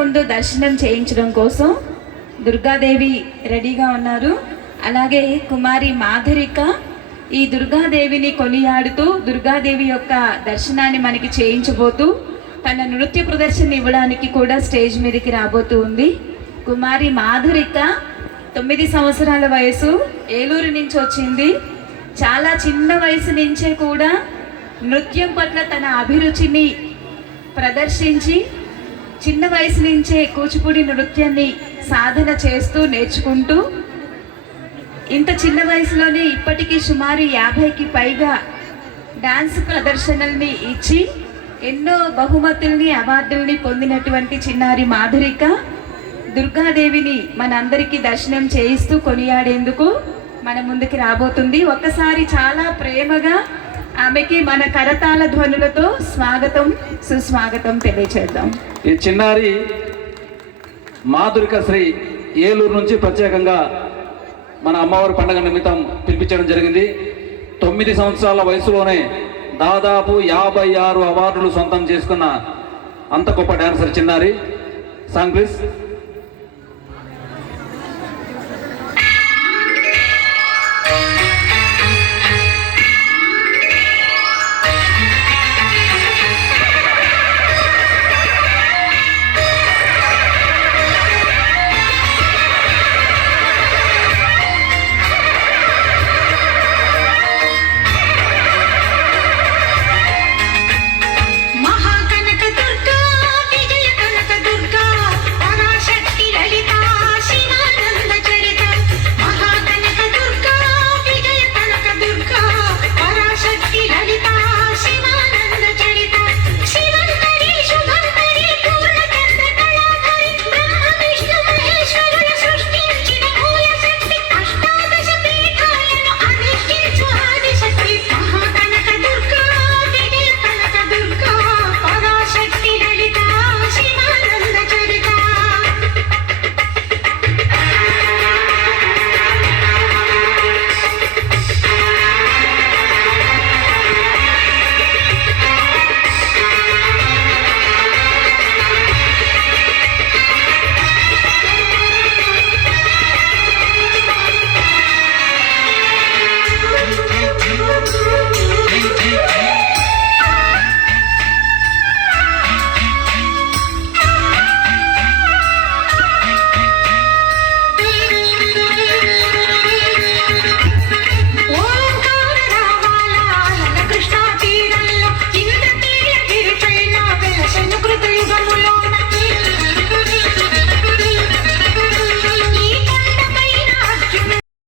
ముందు దర్శనం చేయించడం కోసం దుర్గాదేవి రెడీగా ఉన్నారు. అలాగే కుమారి మాధురిక ఈ దుర్గాదేవిని కొనియాడుతూ దుర్గాదేవి యొక్క దర్శనాన్ని మనకి చేయించబోతూ తన నృత్య ప్రదర్శన ఇవ్వడానికి కూడా స్టేజ్ మీదకి రాబోతూ ఉంది. కుమారి మాధురిక 9 సంవత్సరాల వయసు, ఏలూరు నుంచి వచ్చింది. చాలా చిన్న వయసు నుంచే కూడా నృత్యం పట్ల తన అభిరుచిని ప్రదర్శించి చిన్న వయసు నుంచే కూచిపూడి నృత్యాన్ని సాధన చేస్తూ నేర్చుకుంటూ ఇంత చిన్న వయసులోనే ఇప్పటికీ సుమారు 50కి పైగా డాన్స్ ప్రదర్శనల్ని ఇచ్చి ఎన్నో బహుమతుల్ని అవార్డుల్ని పొందినటువంటి చిన్నారి మాధురిక దుర్గాదేవిని మనందరికీ దర్శనం చేయిస్తూ కొనియాడేందుకు మన ముందుకి రాబోతుంది. ఒక్కసారి చాలా ప్రేమగా ఆమెకి మన కరతాళ ధ్వనులతో స్వాగతం సుస్వాగతం తెలియచేద్దాం. ఈ చిన్నారి మాధురిక శ్రీ ఏలూరు నుంచి ప్రత్యేకంగా మన అమ్మవారి పండుగ నిమిత్తం పిలిపించడం జరిగింది. 9 సంవత్సరాల వయసులోనే దాదాపు 56 అవార్డులు సొంతం చేసుకున్న అంత గొప్ప డాన్సర్ చిన్నారి. Song please.